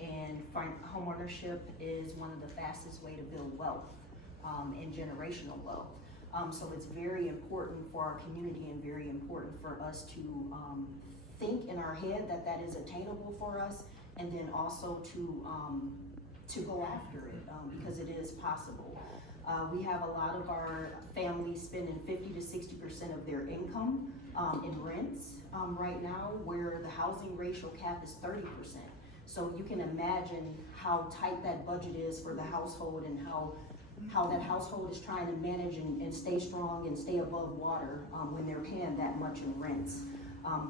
And homeownership is one of the fastest way to build wealth, and generational wealth. So it's very important for our community and very important for us to think in our head that that is attainable for us, and then also to go after it, because it is possible. We have a lot of our families spending 50 to 60% of their income in rents right now, where the housing ratio cap is 30%. So you can imagine how tight that budget is for the household, and how that household is trying to manage and stay strong and stay above water when they're paying that much in rents.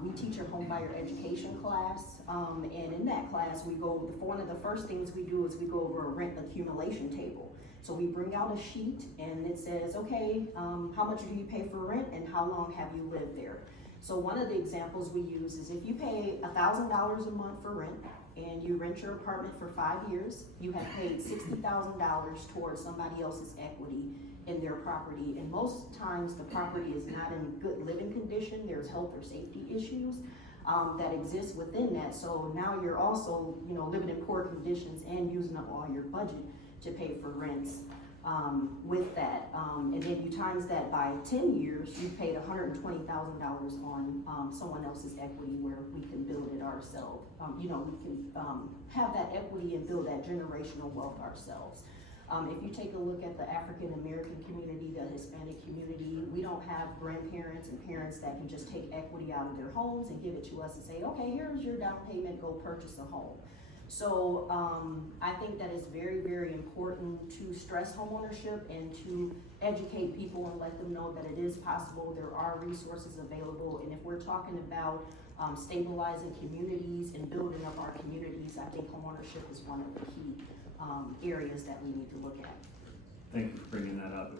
We teach a home buyer education class, and in that class one of the first things we do is we go over a rent accumulation table. So we bring out a sheet and it says, okay, how much do you pay for rent and how long have you lived there? So one of the examples we use is if you pay $1,000 a month for rent and you rent your apartment for 5 years, you have paid $60,000 towards somebody else's equity in their property. And most times the property is not in good living condition. There's health or safety issues that exist within that. So now you're also, living in poor conditions and using up all your budget to pay for rents with that. And then you times that by 10 years, you've paid $120,000 on someone else's equity, where we can build it ourselves. We can have that equity and build that generational wealth ourselves. If you take a look at the African American community, the Hispanic community, we don't have grandparents and parents that can just take equity out of their homes and give it to us and say, okay, here's your down payment, go purchase a home. So I think that it's very, very important to stress homeownership and to educate people and let them know that it is possible. There are resources available, and if we're talking about stabilizing communities and building up our communities, I think homeownership is one of the key areas that we need to look at. Thank you for bringing that up.